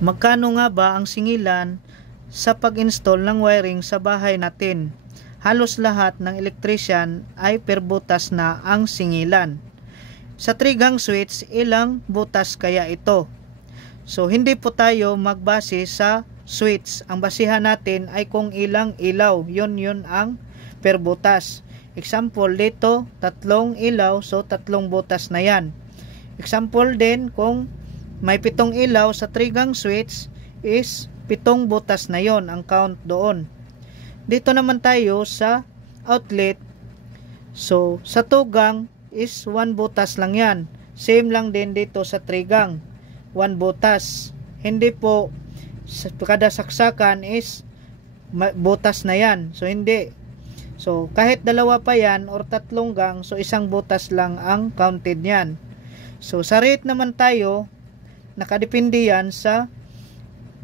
Magkano nga ba ang singilan sa pag-install ng wiring sa bahay natin? Halos lahat ng electrician ay per butas na ang singilan. Sa 3-gang switch, ilang butas kaya ito? So hindi po tayo magbase sa switch. Ang basihan natin ay kung ilang ilaw. Yun ang per butas. Example dito, 3 ilaw, so 3 butas na yan. Example din, kung may 7 ilaw sa 3-gang switch is 7 butas na yon ang count doon. Dito naman tayo sa outlet. So sa 2-gang is 1 butas lang yan. Same lang din dito sa 3-gang. 1 butas. Hindi po kada saksakan is butas na yan. So hindi. So kahit dalawa pa yan or 3 gang, so 1 butas lang ang counted yan. So sa rate naman tayo, nakadepende yan sa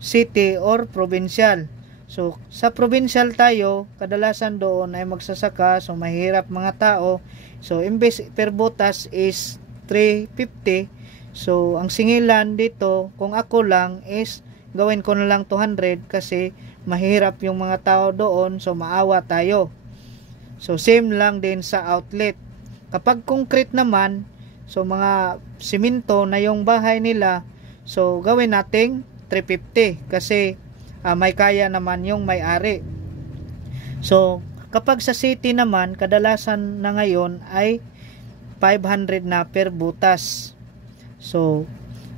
city or provincial. So sa provincial tayo, kadalasan doon ay magsasaka, so mahirap mga tao. So imbes per butas is 350. So ang singilan dito, kung ako lang, is gawin ko na lang 200 kasi mahirap yung mga tao doon, so maawa tayo. So same lang din sa outlet. Kapag concrete naman, so mga simento na yung bahay nila, so gawin nating 350 kasi may kaya naman yung may-ari. So kapag sa city naman, kadalasan na ngayon ay 500 na per butas. So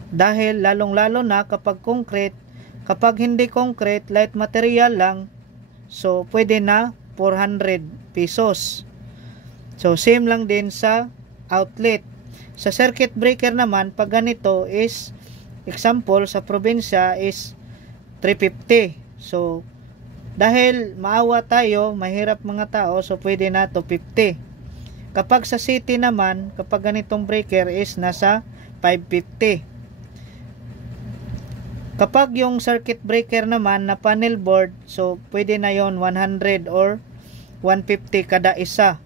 dahil lalong-lalo na kapag concrete, kapag hindi concrete, light material lang, so pwede na 400 pesos. So same lang din sa outlet. Sa circuit breaker naman, pag ganito is, example sa probinsya is 350. So dahil maawa tayo, mahirap mga tao, so pwede na 250. Kapag sa city naman, kapag ganitong breaker is nasa 550. Kapag yung circuit breaker naman na panel board, so pwede na yon 100 or 150 kada isa.